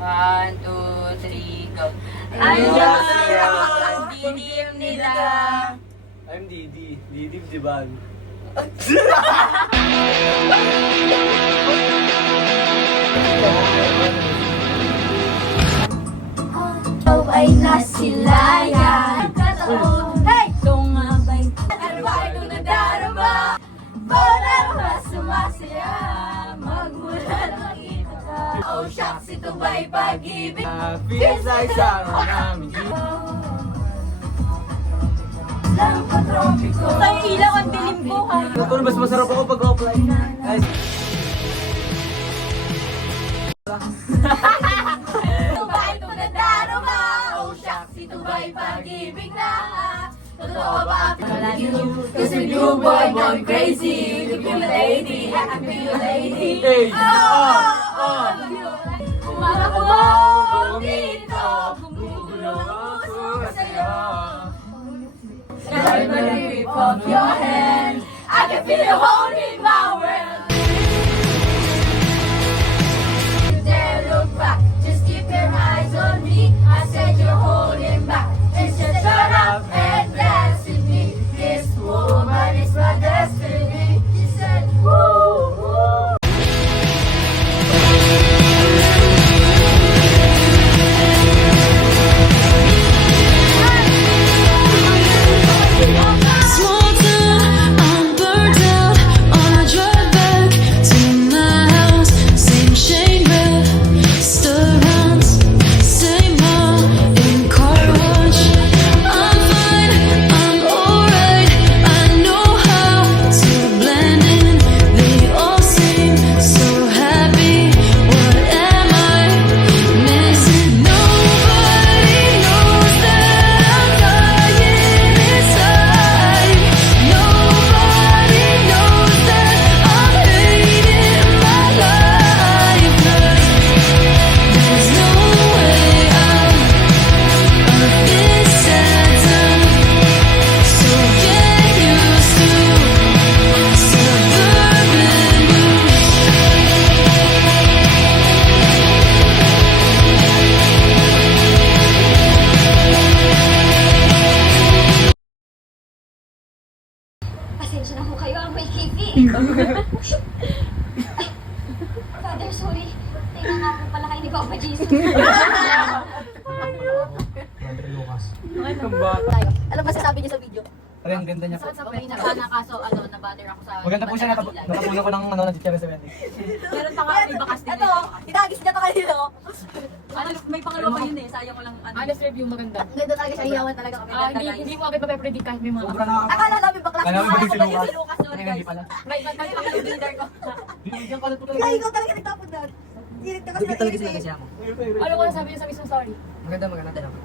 1, 2, 3, go. Andiyan ang dilim nila. I'm Didi. Didi Diban. Ikaw ay nasilayan. Hey! Tumabay. Ano ba itong nadarama? Palarama sumasaya. Magmula nakita ka. Oh shucks, ito ba'y pag-ibig? Feels like summer namin. Lang patropiko. Tayo ilaw ang dilim ko ha. Ito mas masarap ako pag-offline. Guys, Ito ba itong nadarama? Oh shucks, ito ba'y pag-ibig na? Totoo ba? Cause when you boy gone crazy, you be a lady, I can be a lady. hey! Umakabog dito, gumugulo ako sa'yo. Every grip of your hand, I can feel you holding my world. You dare look back, just keep your eyes on me. I said you're holding back, it's just shut up and dance with me. This woman is my destiny. She said, woo, woo. Small town, I'm burned out on a drive back to my house. Same chain red, surrounds, same hall in car wash. I'm fine, I'm alright. I know how to blend in. They all seem so happy. What am I missing? Nobody knows that I'm dying inside. Nobody knows that I'm hating my life. 'Cause there's no way out of this sad town. So get used to suburban blues. Pasensya na po kayo, ang may TV. Father, sorry. Tingnan nga po pala kayo ni Papa Jesus. Andre Lucas. Ang bata. Ano ba sasabi niyo sa video? Pare, ang ganda niya po. Okay na sana kaso na-bother ako sa... Maganda po siya, nakatulong ko ng ng Chichara 70. Meron pa nga iba casting. Ito, itagis niya to kanina. Ano, may pangalawa pa yun eh. Sayang ko lang ano. Honest review, maganda. Ang ganda talaga siya, iyawan talaga kami. Hindi mo agad mape-predict kahit may mga Sobra nakakatawa. Akala namin bakla. Akala namin Ako ba yun si Lucas noon Ay, guys? hindi pala. May pangalawang leader ko. Bibigyan ka lang po Kaya ikaw talaga nagtapon na. Direct na kasi siya mo. Ano ko nasabi niya sa mismong story? Maganda, maganda din ako.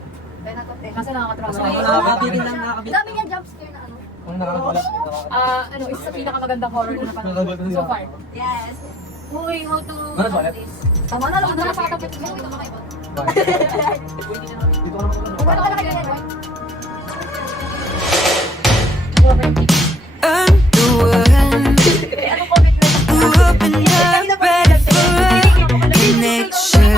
Kaya natin. Kasi nakakatrauma. Nakakabigin lang, nakakabigin. Dami niya jump scare na ano. Ang nakakawala. Ano, isa sa pinakamagandang horror na napanood ko so far. Yes. Uy, how to Ano ba ulit? this? Tama na lang. Ano na sa katapit mo? Ito makaibot. Dito ka naman. Ano ka na kaya yan, right? I'm the one Ano comment na? who opened up ready for a connection.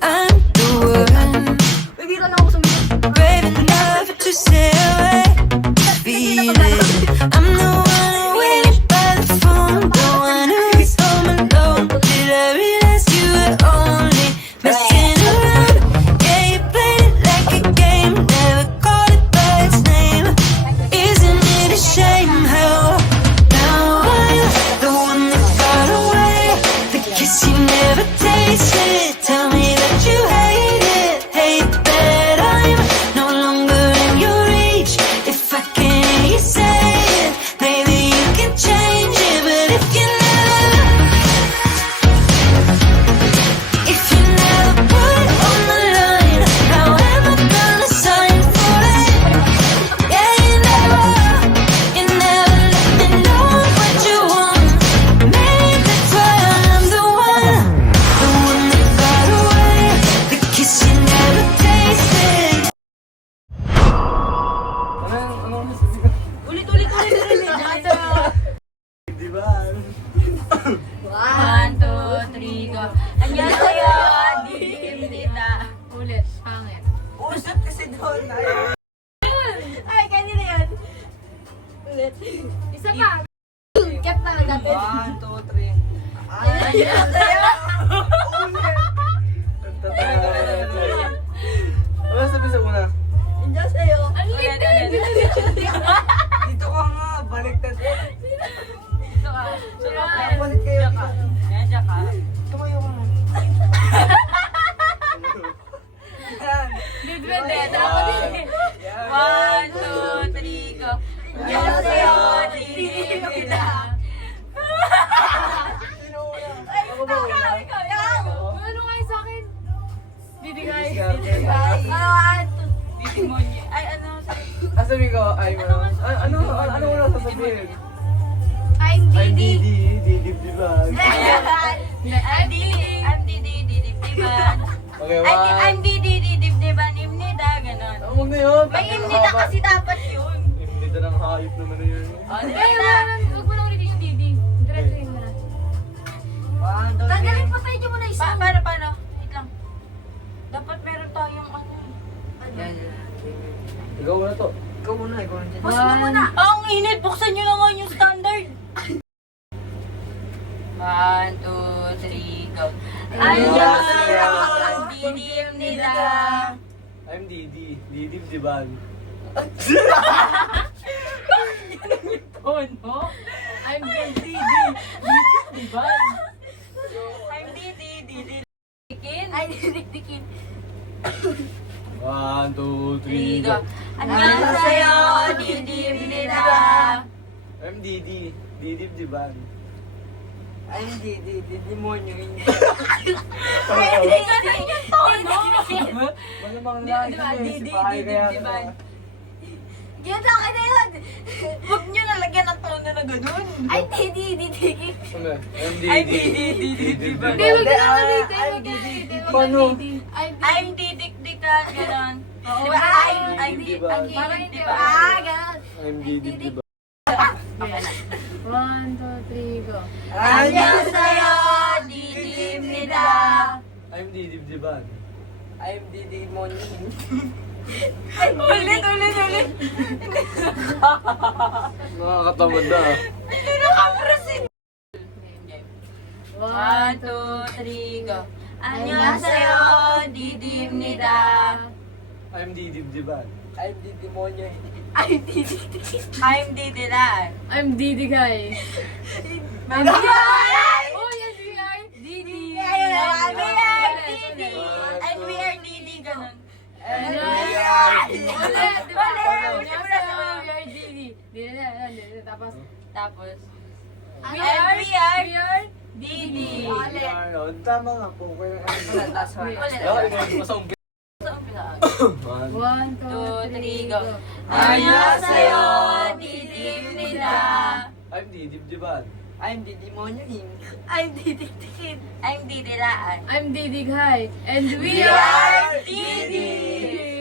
I'm the one Uy, biro na ako sumunod. brave enough to say away feeling. I'm the one waiting by the phone, the one who's home alone. Did I realize you were only messing around? Yeah, you played it like a game, never called it by its name. Isn't it a shame how now I'm the one that got away? The kiss you never tasted. Tell me that you hate it, hate that I'm no longer in your reach. If I can hear you say it, maybe you can change it. But if you never put it on the line, how am I gonna sign for it? Yeah, you never let me know what you want. Maybe that's why I'm the one that got away. The kiss you never tasted. Ulit. Di ba? 1, 2, 3, go. Andiyan sa'yo. Nakausap kasi doon. Ay, kanina yan. Ulit. Isa pa. Kep na natin. 1, 2, 3. Ayan sa'yo. Ano sabi sa una? Ayan sa'yo. Ang Ulit, liit. ulit. Dito ka nga, baliktad. Dito ka. Balik kayo. Yan, diyan ka. Tumayo ka nga. Yan. Depende. Ako din. 1, 2, 3, go. Yan sa'yo, didilim kita. Ako ba una? Ano nga yung sa akin? Didi guys. Didimonyo. Ay, ano? Ah, sabi ko, ay, ano wala sasabihin? I'm Ay, Didi. Didi, diba? I'm Didi, didibdiban. Okay, I'm Didi, didibdiban, imnida, ganon. Huwag na yun. May imnida kasi dapat yun. Imnida ng hayop naman na yun. Kaya huwag mo na ulitin yung Didi. Diretsuhin mo na. 1, 2, 3. Tanggalin pa tayo mo na isa. Paano? Wait lang. Dapat meron tayong ano. Yan, yan. Ikaw na to. Ikaw muna, ikaw muna. Boss mo muna. Ang init, buksan nyo na nga yung standard. 1, 2, 3, go. Annyeong didim nila. I'm Didi. Didi, diba? Tono? I'm Didi. Diba? I'm Didi. Dikin? Ay, didikdikin. 1, 2, 3, Go. go. Annyeonghaseyo, didim nila. I'm Didi. Didi, diba? Ay, hindi, demonyo. Hindi. Hindi ka na yung tono. Malamang Di- lang. di ba, Si Didi, Pahay Didi, kaya diba? Yan sa akin na yun. Huwag nyo nalagyan ng tono na ganun. Ay, Didi, Didi. Ano? I'm I'm Didi. Didi, diba? Hindi, huwag ka na I'm ulitin. Huwag ka na Didi. ulitin. Paano? I'm didikdikan, ganon. Oo, Diba? I'm I'm Diba? Parang hindi diba? Ah, ganun. I'm Didi, diba? 1, 2, 3, go. Annyeonghaseyo, didim nila. I'm Didi, diba? I'm the demonyo. Ulit. Nakakatamad na. Hindi nakaproceed. 1, 1, 2, 3, go. Annyeonghaseyo, didim nila. I'm Didi, diba? I'm the demonyo. I'm Didilan. I'm Didi guys. I'm Didilan! Oh, yes, we are Didi. We are Didi. And we are Didi, ganun. Ulit, di ba? Ulit. Annyeonghaseyo, we are Didi. Didi. Tapos, And we are Didi. Didi. Tama nga po. Last one. Ulit. Sa umpisa. 1, 2, 2, 3, 3, go. go. Annyeonghaseyo, didim nila. I'm Didi, diba? I'm the demonyo. I'm Didikdikin. I'm Didilaan. I'm Didi guys. And we We are are Didi.